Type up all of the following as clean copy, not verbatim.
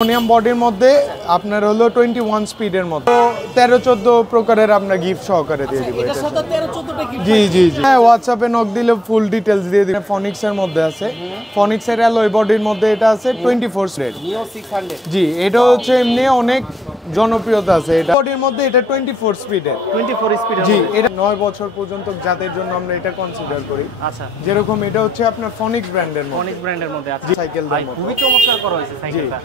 Aluminium বডির মধ্যে আপনার হলো 21 স্পিডের মধ্যে 13-14 প্রকারের আমরা গিফট সহকারে দিয়ে দিব। এটার সাথে 13-14টা গিফট জি জি জি হ্যাঁ, হোয়াটসঅ্যাপে নক দিলে ফুল ডিটেইলস দিয়ে দিবেন। ফনিক্স এর মধ্যে আছে, ফনিক্স এর অ্যালয় বডির মধ্যে এটা আছে 24 স্পিড নিও 600 জি, এটা হচ্ছে এমনি অনেক জনপ্রিয়তা আছে। এটা বডির মধ্যে এটা 24 স্পিডের 24 স্পিডের জি, এটা 9 বছর পর্যন্ত যাদের জন্য আমরা এটা কনসিডার করি। আচ্ছা, যেরকম এটা হচ্ছে আপনার ফনিক্স ব্র্যান্ডের মধ্যে, ফনিক্স ব্র্যান্ডের মধ্যে আছে সাইকেলদের মধ্যে খুবই চমৎকার করা হয়েছে সাইকেলটা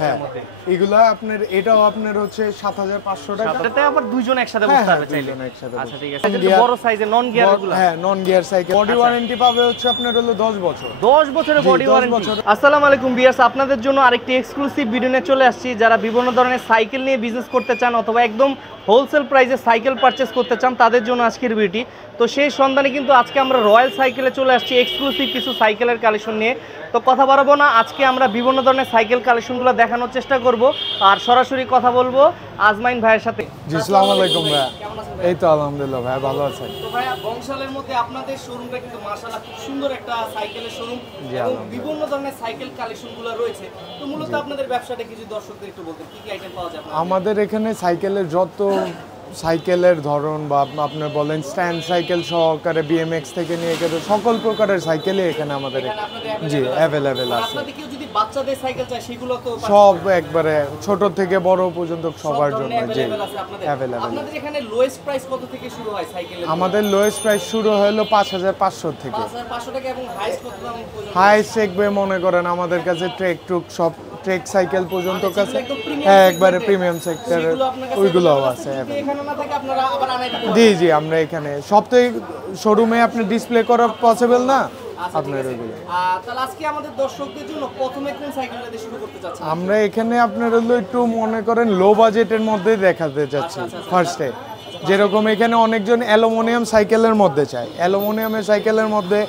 হ্যাঁ, স্পোকের মধ্যে। এগুলা আপনার এটাও আপনার হচ্ছে 7500 টাকা। সাথে আবার দুইজন একসাথে হ্যাঁ, বসতে পারবে হ্যাঁ, চাইলে। দুইজন একসাথে আচ্ছা বসতে ঠিক আছে, এটা বড় সাইজের নন গিয়ার গুলো। হ্যাঁ, non gear cycle. Body warranty পাবে হচ্ছে আপনার হলো 10 বছর। 10 বছরের জি, বডি 10 ওয়ারেন্টি। বছর। আসসালামু আলাইকুম ভিউয়ার্স, আপনাদের জন্য আরেকটি এক্সক্লুসিভ ভিডিও নিয়ে চলে আসছি। যারা বিভিন্ন ধরনের সাইকেল নিয়ে বিজনেস করতে চান অথবা একদম হোলসেল প্রাইসে সাইকেল পারচেজ করতে চান, তাদের জন্য আজকের ভিডিওটি। তো সেই সন্ধানে কিন্তু আজকে আমরা রয়্যাল সাইকেলে চলে আসছি এক্সক্লুসিভ কিছু সাইকেলের কালেকশন নিয়ে। তো কথা বাড়াবো না, আজকে আমরা বিভিন্ন ধরনের সাইকেল কালেকশনগুলো দেখানোর চেষ্টা করব আর সরাসরি কথা বলবো আজমাইন ভাইয়ের সাথে। জি, আসসালামু আলাইকুম ভাই। কেমন আছেন? এই তো আলহামদুলিল্লাহ ভাই, ভালো আছেন? তো ভাইয়া, বংশালের মধ্যে আপনাদের শোরুমটা কিন্তু মাশাআল্লাহ খুব সুন্দর একটা সাইকেলের শোরুম এবং বিভিন্ন ধরনের সাইকেল কালেকশনগুলো রয়েছে। তো মূলত আপনাদের ব্যবসাটা কিছু দর্শকদের একটু বলতেন, কি কি আইটেম পাওয়া যায় আপনাদের? আমাদের এখানে সাইকেলের যত সাইকেলের ধরন বা আপনার বলেন স্ট্যান্ড সাইকেল সহকারে বিএমএক্স থেকে নিয়ে গেলে সকল প্রকারের সাইকেলই এখানে আমাদের জি অ্যাভেলেবেল আছে। আপনাদের কেউ যদি বাচ্চাদের সাইকেল চায় সেগুলো তো সব একবারে ছোট থেকে বড় পর্যন্ত সবার জন্য জি অ্যাভেলেবেল। আপনাদের এখানে লোয়েস্ট প্রাইস কত থেকে শুরু হয় সাইকেলের? আমাদের লোয়েস্ট প্রাইস শুরু হলো 5500 থেকে। 5500 টাকা এবং হাইস্ট কত দাম পর্যন্ত? হাইস্ট দেখবে মনে করেন আমাদের কাছে ট্রেক টুক সব ট্রেক সাইকেল পর্যন্ত কাছে হ্যাঁ একবারে প্রিমিয়াম সেক্টরের ওইগুলোও আছে। এখানে না থাকে আপনারা আবার আনাই দিতে জি জি, আমরা এখানে সবটাই শোরুমে আপনি ডিসপ্লে করা পসিবল না আপনার ওইগুলো। তাহলে আজকে আমাদের দর্শকদের জন্য প্রথমে কোন সাইকেলটা দিয়ে শুরু করতে চাচ্ছেন? আমরা এখানে আপনার হলো একটু মনে করেন লো বাজেটের মধ্যে দেখাতে যাচ্ছি ফার্স্টে। যেরকম এখানে অনেকজন অ্যালুমিনিয়াম সাইকেলের মধ্যে চায়, অ্যালুমিনিয়ামের সাইকেলের মধ্যে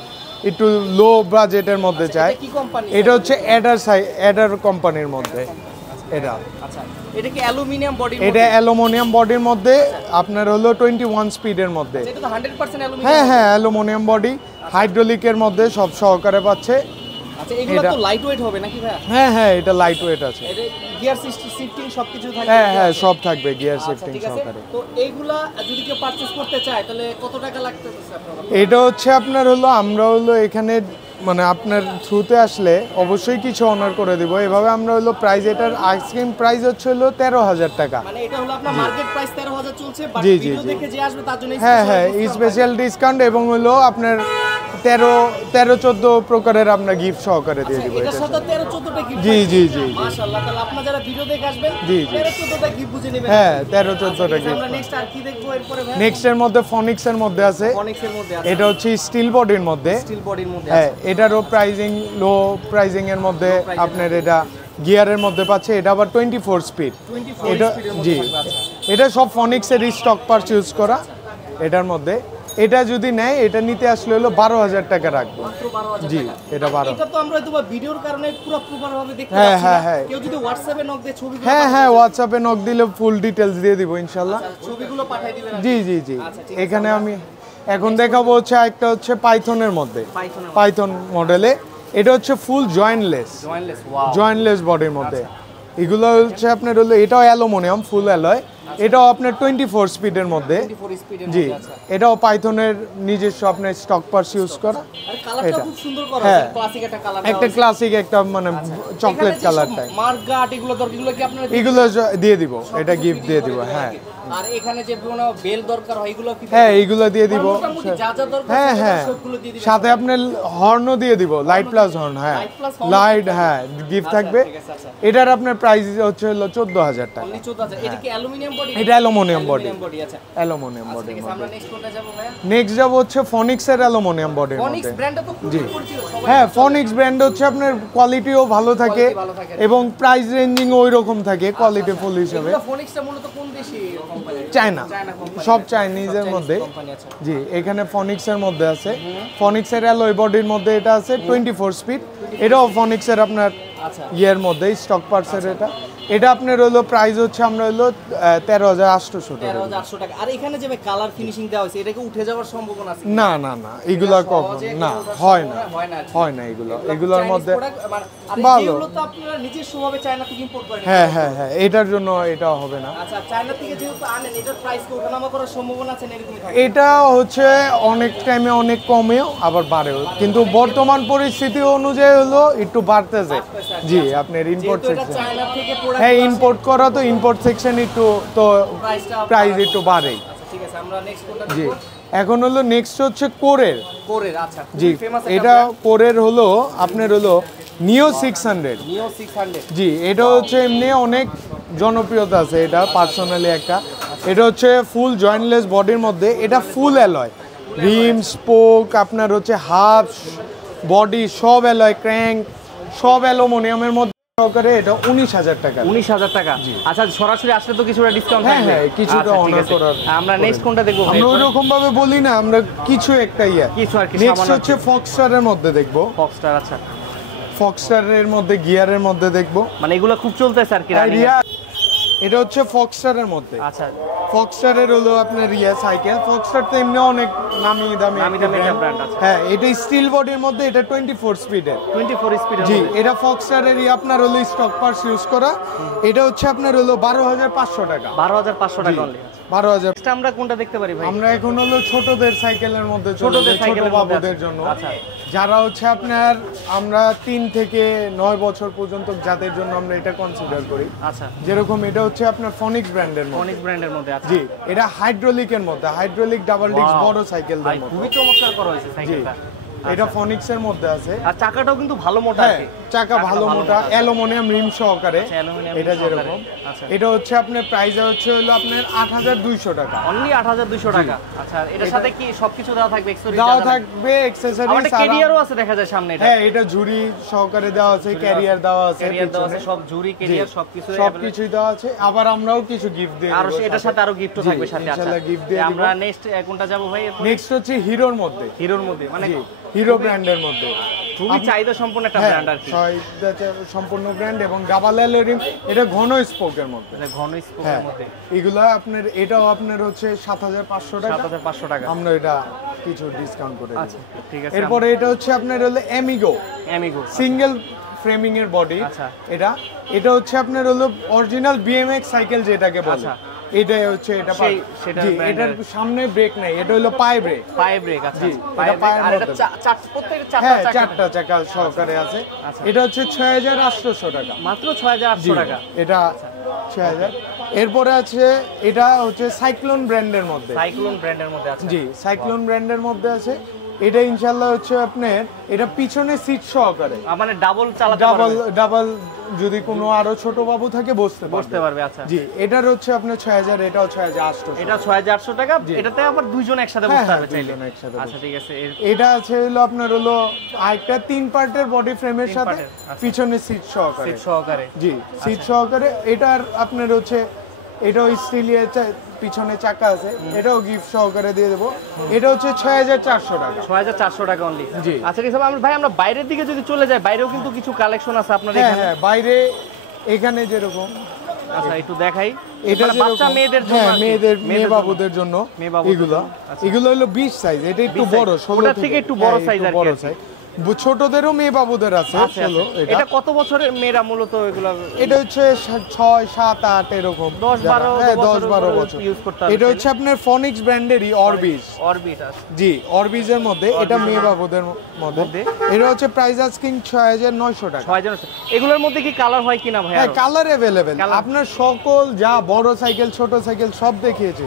একটু লো বাজেটের মধ্যে চায়। কি কোম্পানি? এটা হচ্ছে অ্যাডার কোম্পানির মধ্যে। এটা আচ্ছা, এটা কি অ্যালুমিনিয়াম বডি? এটা অ্যালুমিনিয়াম বডির মধ্যে আপনার হলো 21 স্পিডের মধ্যে। এটা তো 100% অ্যালুমিনিয়াম। হ্যাঁ হ্যাঁ, অ্যালুমিনিয়াম বডি হাইড্রোলিকের মধ্যে সব সহকারে পাচ্ছে। আচ্ছা, এগুলো তো লাইট ওয়েট হবে নাকি ভাই? হ্যাঁ হ্যাঁ, এটা লাইট ওয়েট আছে। এটা গিয়ার শিফটিং সবকিছু থাকবে? হ্যাঁ হ্যাঁ, সব থাকবে গিয়ার শিফটিং ঠিক আছে। সহকারে। তো এইগুলা যদি কেউ পারচেজ করতে চায় তাহলে কত টাকা লাগতেছে আপনাদের? এটা হচ্ছে আপনার হলো আমরা হলো এখানে মানে আপনার থ্রুতে আসলে অবশ্যই কিছু অনার করে দিব। এভাবে আমরা হলো প্রাইস, এটার আইসক্রিম প্রাইস হচ্ছে হলো 13,000 টাকা। মানে এটা হলো আপনার মার্কেট প্রাইস 13,000 চলছে, বাট জি, জি, ভিডিও জি। দেখে যে আসবে তার জন্য হ্যাঁ হ্যাঁ, স্পেশাল ডিসকাউন্ট এবং হলো আপনার 13-14 প্রকারের আমরা গিফট সহকারে দিয়ে দিব। এটার সাথে 13-14টা গিফট। জি জি জি মাশাআল্লাহ, তাহলে আপনারা যারা ভিডিও দেখে আসবেন জি, জি। 13-14টা গিফট বুঝে নেবেন। হ্যাঁ, 13-14টা গিফট। আমরা নেক্সট আর কি দেখবো এরপরে ভাই? নেক্সট এর মধ্যে ফনিক্স এর মধ্যে আছে। ফনিক্স এর মধ্যে আছে, এটা হচ্ছে স্টিল বডির মধ্যে। স্টিল বডির মধ্যে আছে। হ্যাঁ, এটারও প্রাইজিং লো প্রাইজিং এর মধ্যে আপনার এটা গিয়ারের মধ্যে পাচ্ছে। এটা আবার 24 স্পিড। 24 এটা স্পিডের মধ্যে জি, থাকবে। আচ্ছা, এটা সব ফনিক্সের স্টক পার্স ইউজ করা এটার মধ্যে। এটা যদি নেয়, এটা নিতে আসলে হলো 12,000 টাকা রাখবো। মাত্র 12,000 জি, টাকা। এটা 12। এটা তো আমরা হয়তো বা ভিডিওর কারণে পুরো প্রপার ভাবে দেখতে হ্যাঁ, পাচ্ছি না। হ্যাঁ, হ্যাঁ। কেউ যদি হোয়াটসঅ্যাপে নক দিয়ে ছবিগুলো হ্যাঁ হ্যাঁ, হোয়াটসঅ্যাপে নক দিলে ফুল ডিটেইলস দিয়ে দিব ইনশাআল্লাহ। ছবিগুলো পাঠিয়ে দিবেন। জি জি জি, আচ্ছা, ঠিক আছে। এখানে আমি এখন দেখাবো হচ্ছে একটা হচ্ছে পাইথনের মধ্যে, পাইথনের পাইথন মডেলে। এটা হচ্ছে ফুল জয়েন্টলেস, জয়েন্টলেস। ওয়াও, জয়েন্টলেস বডির মধ্যে। এগুলো হচ্ছে আপনার হলো এটাও অ্যালুমিনিয়াম ফুল অ্যালয়। এটাও আপনার 24 স্পিডের মধ্যে। 24 স্পিডের জি, মধ্যে আছে। এটাও পাইথনের নিজস্ব আপনার স্টক পার্স ইউজ করা। আর কালারটা এটা। খুব সুন্দর করা হ্যাঁ। আছে, ক্লাসিক একটা কালার। একটা ক্লাসিক একটা মানে চকলেট কালারটা। মার্ক গার্ড এগুলো দরকার, এগুলো কি আপনারা এগুলো দিয়ে দিব, এটা গিফট দিয়ে দিব। হ্যাঁ আর এখানে যে কোনো বেল দরকার হয় এগুলো কি? হ্যাঁ, এইগুলো দিয়ে দিব। মোটামুটি যা যা দরকার হ্যাঁ সেটা হ্যাঁ, সবগুলো দিয়ে দিবেন। সাথে আপনার হর্নও দিয়ে দিব, লাইট প্লাস হর্ন। হ্যাঁ, Light plus horn লাইট, হ্যাঁ গিফট থাকবে। ঠিক আছে, আচ্ছা। এটার আপনার প্রাইস হচ্ছে হলো 14,000 টাকা। অনলি 14,000। এটা কি অ্যালুমিনিয়াম বডি? এটা অ্যালুমিনিয়াম বডি, বডি আছে। অ্যালুমিনিয়াম বডির ঠিক আছে, মধ্যে। আমরা নেক্সট কোনটা যাব ভাই? নেক্সট যাব হচ্ছে ফনিক্স এর অ্যালুমিনিয়াম বডির ফনিক্স মধ্যে। ব্র্যান্ডটা তো খুব পরিচিত সবাই। হ্যাঁ, ফনিক্স ব্র্যান্ড হচ্ছে আপনার কোয়ালিটিও ভালো থাকে ভালো থাকে। এবং প্রাইস রেঞ্জিং ওই রকম থাকে কোয়ালিটি ফুল হিসেবে। এগুলো ফনিক্সটা মূলত কোন দেশি কোম্পানি? China, China company. সব চাইনিজের মধ্যে। কোম্পানি আছে। জি, এখানে ফনিক্স এর মধ্যে আছে। ফনিক্স এর অ্যালয় বডির মধ্যে এটা আছে 24 স্পিড। এটাও ফনিক্স এর আপনার আচ্ছা। ইয়ের মধ্যে স্টক পার্টসের। এটা এটা আপনার হলো প্রাইস হচ্ছে আমরা হলো 13,800 টাকা। 13,800 টাকা। আর এখানে যে কালার ফিনিশিং দেওয়া হয়েছে এটা কি উঠে যাওয়ার সম্ভাবনা আছে? না না না, এগুলা কখন না হয় না, হয় না এগুলোর মধ্যে ভালো। এগুলো তো আপনারা নিজস্বভাবে চায়না থেকে ইম্পোর্ট করেন? হ্যাঁ হ্যাঁ হ্যাঁ, এটার জন্য এটা হবে না। আচ্ছা, চায়না থেকে যেহেতু আনেন এটার প্রাইস কি ওঠানামা করার সম্ভাবনা আছে না এরকমই থাকে? এটা হচ্ছে অনেক টাইমে অনেক কমেও আবার বাড়েও, কিন্তু বর্তমান পরিস্থিতি অনুযায়ী হলো একটু বাড়তেছে। জি, আপনার ইম্পোর্ট সেকশন, চায়না থেকে প্রোডাক্ট হ্যাঁ ইম্পোর্ট করা তো ইম্পোর্ট সেকশন একটু তো প্রাইস একটু বাড়েই। ঠিক আছে, আমরা নেক্সট কোনটা জি, দেখব? এখন হলো নেক্সট হচ্ছে কোরের। কোরের, আচ্ছা, জি, ফেমাস এটা কোরের হলো আপনার হলো নিও 600। নিও 600। জি, এটা হচ্ছে এমনি অনেক জনপ্রিয়তা আছে এটা পার্সোনালি একটা। এটা হচ্ছে ফুল জয়েন্টলেস বডির মধ্যে, এটা ফুল অ্যালয়, রিম স্পোক আপনার হচ্ছে হাফ বডি সব অ্যালয়, ক্র্যাঙ্ক সব অ্যালুমিনিয়ামের মধ্যে সহকারে। এটা 19,000 টাকা। 19,000 টাকা। আচ্ছা, সরাসরি আসলে তো কিছুটা ডিসকাউন্ট হ্যাঁ থাকবে? হ্যাঁ, কিছুটা অনার করার। আমরা নেক্সট কোনটা দেখবো ভাই? আমরা ওইরকম ভাবে বলি না, আমরা কিছু একটা কিছু আর কি নেক্সট সামান্য হচ্ছে ফক্সটারের মধ্যে দেখবো। ফক্সটার, আচ্ছা, ফক্সটারের মধ্যে গিয়ারের মধ্যে দেখবো। মানে এগুলো খুব চলতেছে আর কি running এ? এটা হচ্ছে ফক্সটারের মধ্যে। আচ্ছা, ফক্সটারের হলো আপনার রিয়া সাইকেল। ফক্সটার তো এমনি অনেক নামি দামি একটা ব্র্যান্ড আছে। হ্যাঁ, এটা স্টিল বডির মধ্যে, এটা 24 স্পিডের। 24 স্পিডের জি, মধ্যে? এটা ফক্সটারেরই আপনার হলো স্টক পার্টস ইউজ করা। এটা হচ্ছে আপনার হলো 12,500 টাকা। 12,500 টাকা অনলি। 12,000। নেক্সট আমরা কোনটা দেখতে পারি ভাই? আমরা এখন হলো ছোটদের সাইকেলের মধ্যে ছোটদের ছোট সাইকেলের মধ্যে বাবুদের আছে। জন্য, আচ্ছা, যারা হচ্ছে আপনার আমরা 3 থেকে 9 বছর পর্যন্ত যাদের জন্য আমরা এটা কনসিডার করি। আচ্ছা, যেরকম এটা হচ্ছে আপনার ফনিক্স ব্র্যান্ডের মধ্যে। অনেক ব্র্যান্ডের মধ্যে আছে। জি, এটা হাইড্রোলিকের মধ্যে, হাইড্রোলিক ডাবল ডিস্ক Wow! বড় সাইকেলদের ভাই মধ্যে। খুবই চমৎকার করা হয়েছে সাইকেলটা। এটা ফনিক্সের মধ্যে আছে। আর চাকাটাও কিন্তু ভালো মোটা আর হ্যাঁ, কি। চাকা ভালো মোটা, অ্যালুমিনিয়াম রিম সহকারে। আচ্ছা, অ্যালুমিনিয়াম এটা রিম সহকারে। যেরকম আচ্ছা। এটা হচ্ছে আপনার প্রাইস হচ্ছে হলো আপনার 8,200 টাকা। অনলি 8,200 টাকা। আচ্ছা, এটার সাথে কি সবকিছু দেওয়া থাকবে? অ্যাকসেসরিজ দেওয়া থাকবে, অ্যাকসেসরিজ আমাদের ক্যারিয়ারও আছে দেখা যায় সামনে এটা। হ্যাঁ, এটা ঝুড়ি সহকারে দেওয়া আছে, ক্যারিয়ার দেওয়া আছে, ক্যারিয়ার দেওয়া আছে, পিছনে। সব ঝুরি ক্যারিয়ার সবকিছু সবকিছুই দেওয়া আছে। আবার আমরাও কিছু গিফট দিয়ে আর এটার সাথে আরো গিফটও থাকবে সাথে। আচ্ছা, ইনশাআল্লাহ gift দিয়ে আমরা দিব। নেক্সট কোনটা যাব ভাই? নেক্সট হচ্ছে হিরোর মধ্যে। হিরোর মধ্যে, মানে জি, হিরো ব্র্যান্ডের মধ্যে। খুবই চাহিদা সম্পন্ন একটা হ্যাঁ, ব্র্যান্ড আর কি। সম্পূর্ণ ব্র্যান্ড এবং ডাবল অ্যালুমিনিয়াম। এটা ঘন স্পোকের মধ্যে। মানে ঘন স্পোকের হ্যাঁ, মধ্যে। এগুলা আপনার এটাও আপনার হচ্ছে 7,500 টাকা। 7,500 টাকা। আমরা এটা কিছু ডিসকাউন্ট করে দিই। আচ্ছা, ঠিক আছে। এরপরে এটা হচ্ছে আপনার হলো এমিগো অ্যামিগো সিঙ্গেল ফ্রেমিং এর বডি। আচ্ছা। এটা হচ্ছে আপনার হলো অরিজিনাল বিএমএক্স সাইকেল যেটাকে বলে। আচ্ছা। এটাই হচ্ছে এটা সেটা জি, brand এটার এর। সামনে ব্রেক নাই, এটা হলো পায়ে ব্রেক। পায়ে ব্রেক। আচ্ছা, জি, পায়ে এটা ব্রেক। পায়ের আর এটা মধ্যে। প্রত্যেকটা হ্যাঁ, চারটা চাকা। 4টা চাকা সহকারে আছে। আচ্ছা। এটা হচ্ছে 6,800 টাকা। মাত্র 6,800 টাকা। এটা 6,000। এরপরে আছে এটা হচ্ছে সাইক্লোন ব্র্যান্ডের মধ্যে। সাইক্লোন ব্র্যান্ডের মধ্যে আছে। জি, সাইক্লোন ব্র্যান্ডের মধ্যে আছে। এটা ইনশাআল্লাহ হচ্ছে আপনার এটা পিছনে সিট সহকারে, মানে ডাবল চালাতে ডাবল পারবে। ডাবল যদি কোনো আরো ছোট বাবু থাকে বসতে বসতে পারবে। আচ্ছা, জি, এটার হচ্ছে আপনার 6,000, এটাও 6,800। এটা 6,800 টাকা। এটাতে আবার দুইজন একসাথে হ্যাঁ, বসতে পারবে হ্যাঁ, চাইলে। দুইজন একসাথে আচ্ছা, ঠিক আছে। এটা আছে হলো আপনার হলো আরেকটা 3 পার্টের বডি ফ্রেমের সাথে পার্টের, আচ্ছা। পিছনে সিট সহকারে। সিট সহকারে। জি, সিট সহকারে। এটার আপনার হচ্ছে এটাও স্টিলের পিছনে চাকা আছে, এটাও গিফট সহকারে দিয়ে দেবো। এটা হচ্ছে 6,400 টাকা। 6,400 টাকা অনলি। জি। আচ্ছা, ঠিক আছে। ভাই আমরা বাইরের দিকে যদি চলে যাই, বাইরেও কিন্তু কিছু কালেকশন আছে আপনাদের হ্যাঁ এখানে। হ্যাঁ, বাইরে এখানে যেরকম আচ্ছা, একটু দেখাই। এটা মানে বাচ্চা যেরকম মেয়েদের জন্য হ্যাঁ, আর কি। মেয়ে বাবুদের জন্য মেয়ে বাবুদের এগুলো জন্য, আচ্ছা। এগুলো হলো 20 সাইজ। এটা একটু 20 বড়, size। 16 ওটার থেকে একটু বড় হ্যাঁ, size আর কি বড় আছে। সাইজ। ছোটদেরও মেয়ে বাবুদের আছে আচ্ছা, 16। আচ্ছা। এটা কত বছরের মেয়েরা মূলত এগুলো? এটা হচ্ছে 6, 7, 8 এরকম 10, 12 হ্যাঁ, 10, বছরের 12 উপরে বছর use করতে হবে এটা হচ্ছে আপনার ফনিক্স ব্র্যান্ডেরই অরবিস। অরবিট আছে। জি, অরবিজের মধ্যে এটা মেয়ে বাবুদের মধ্যে। এটা হচ্ছে প্রাইস আস্কিং 6,900 টাকা। 6,000। এগুলোর মধ্যে কি কালার হয় কিনা ভাই? হ্যাঁ, কালার अवेलेबल। Colour- আপনার সকল যা বড় সাইকেল ছোট সাইকেল সব দেখিয়েছি,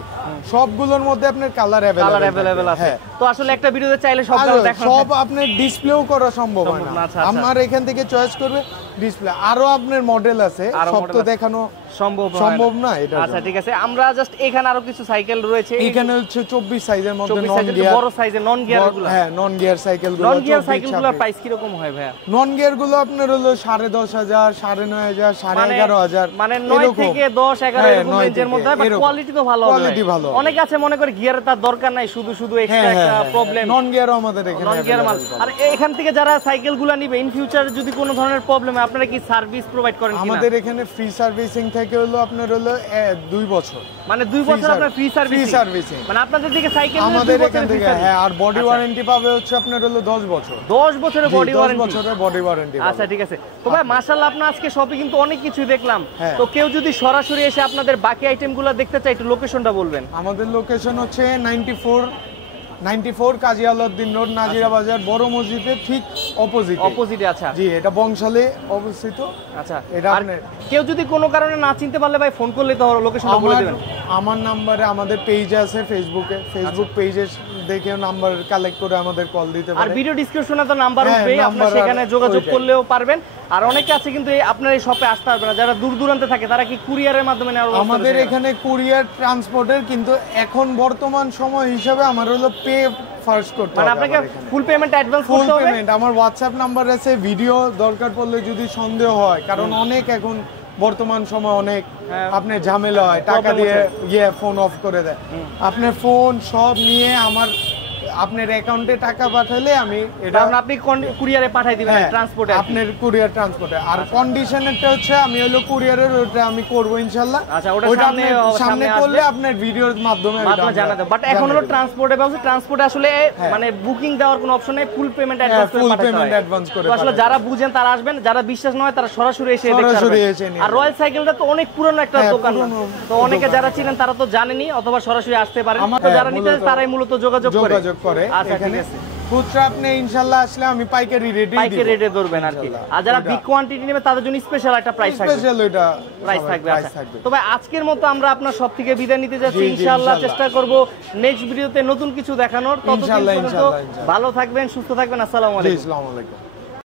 সবগুলোর মধ্যে আপনার কালার কালার अवेलेबल। अवेलेबल আছে। হ্যাঁ, তো আসলে একটা ভিডিওতে চাইলে সব আর কালার দেখানো সব আপনার ডিসপ্লেও করা সম্ভব হয় সম্ভব না, না। আচ্ছা, আচ্ছা। আমার এখান থেকে চয়েস করবে ডিসপ্লে। আরো আপনার মডেল আছে, আরো সব model তো আছে। দেখানো সম্ভব না এটা। আচ্ছা ঠিক আছে, আমরা জাস্ট এখানে আরো কিছু সাইকেল রয়েছে, এখানে হচ্ছে 24 সাইজের মধ্যে 24 নন সাইকেল, গিয়ার, বড় সাইজের নন গিয়ার গুলো। হ্যাঁ নন গিয়ার সাইকেল গুলো, নন গিয়ার সাইকেল গুলোর প্রাইস কি রকম হয় ভাইয়া? নন গিয়ার গুলো আপনার হলো 10,500, 9,500, 11,500, মানে 9 থেকে 10 11 এরকম রেঞ্জের মধ্যে, বাট কোয়ালিটি তো ভালো হবে। কোয়ালিটি ভালো। অনেকে আছে মনে করে গিয়ারের তার দরকার নাই, শুধু এক্সট্রা একটা প্রবলেম। নন গিয়ারও আমাদের এখানে নন গিয়ার মাল। আর এখান থেকে যারা সাইকেলগুলো নিবে ইন ফিউচার যদি কোনো ধরনের প্রবলেম হয়, আপনারা কি সার্ভিস প্রোভাইড করেন কিনা? আমাদের এখানে ফ্রি সার্ভিসিং থেকে হলো আপনার হলো 2 বছর, মানে 2 বছর আপনার ফ্রি সার্ভিসিং, মানে আপনাদের থেকে সাইকেল আমাদের এখান থেকে। হ্যাঁ, আর বডি ওয়ারেন্টি পাবে হচ্ছে আপনার হলো 10 বছর। 10 বছরের বডি ওয়ারেন্টি। 10 বছরের বডি ওয়ারেন্টি। আচ্ছা ঠিক আছে। তো ভাই মাশাআল্লাহ আপনার আজকে শপে কিন্তু অনেক কিছু দেখলাম। হ্যাঁ। তো কেউ যদি সরাসরি এসে আপনাদের বাকি আইটেমগুলো দেখতে চায়, একটু লোকেশনটা বলবেন। আমাদের লোকেশন হচ্ছে 94 কাজী আলাউদ্দিন রোড, নাজিরা বাজার, বড় মসজিদের ঠিক অপোজিটে। আচ্ছা জি, এটা বংশালে অবস্থিত। আচ্ছা, এটা আর আপনার কেউ যদি কোনো কারণে না চিনতে পারলে ভাই ফোন করলে তো লোকেশনটা বলে দিবেন। আমার নাম্বারে আমাদের পেজ আছে ফেসবুক পেজে দেখে নাম্বার কালেক্ট করে আমাদের কল দিতে আর পারে। ভিডিও ডেসক্রিপশনে তো নাম্বার হ্যাঁ, উঠবে, আপনারা নাম্বার সেখানে যোগাযোগ ওইটাই। করলেও পারবেন। আর অনেকে আছে কিন্তু আপনার এই শপে আসতে পারবে না, যারা দূর দূরান্তে থাকে, তারা কি কুরিয়ারের মাধ্যমে নেওয়ার ব্যবস্থা আমাদের রয়েছে? এখানে কুরিয়ার ট্রান্সপোর্টের, কিন্তু এখন বর্তমান সময় হিসাবে আমার হলো পে ফার্স্ট করতে মানে হবে। আপনাকে আমার এখানে ফুল পেমেন্ট অ্যাডভান্স ফুল করতে হবে। পেমেন্ট। আমার হোয়াটসঅ্যাপ নাম্বার আছে, ভিডিও দরকার পড়লে যদি সন্দেহ হয়, কারণ অনেক এখন বর্তমান সময় অনেক আপনার ঝামেলা হয়, টাকা দিয়ে ফোন অফ করে দেয়। আপনার ফোন সব নিয়ে আপনার অ্যাকাউন্টে টাকা পাঠালে আমি এটা কারণ আপনি কুরিয়ারে পাঠিয়ে দিবেন ট্রান্সপোর্টে, আপনার কুরিয়ার ট্রান্সপোর্টে। আর কন্ডিশনেরটা হচ্ছে আমি হলো কুরিয়ারের, ওটা আমি করব ইনশাআল্লাহ। আচ্ছা, ওটা সামনে করলে আপনার ভিডিওর মাধ্যমে জানা দেব। বাট এখন হলো ট্রান্সপোর্টে ব্যবস্থা, ট্রান্সপোর্টে আসলে মানে বুকিং দেওয়ার কোনো অপশন নেই, ফুল পেমেন্ট অ্যাডভান্স করে পাঠাতে হয়। তো আসলে যারা বুঝেন তারা আসবেন, যারা বিশ্বাস নয় তারা সরাসরি এসে দেখতে পারবেন। আর রয়্যাল সাইকেলটা তো অনেক পুরনো একটা দোকান, তো অনেকে যারা চিনেন তারা তো জানেনই, অথবা সরাসরি আসতে পারেন। তো যারা নিতে চায় তারাই মূলত যোগাযোগ করে। আচ্ছা ঠিক আছে। খুচরা আপনি ইনশাআল্লাহ আসলে আমি পাইকারি রেটে ধরবেন আর কি। আর যারা বিগ কোয়ান্টিটি নেবে তাদের জন্য স্পেশাল একটা প্রাইস থাকবে। তো ভাই আজকের মতো আমরা আপনার সব থেকে বিদায় নিতে যাচ্ছি। ইনশাআল্লাহ চেষ্টা করব নেক্সট ভিডিওতে নতুন কিছু দেখানোর। ততদিন পর্যন্ত ভালো থাকবেন, সুস্থ থাকবেন। আসসালামু আলাইকুম।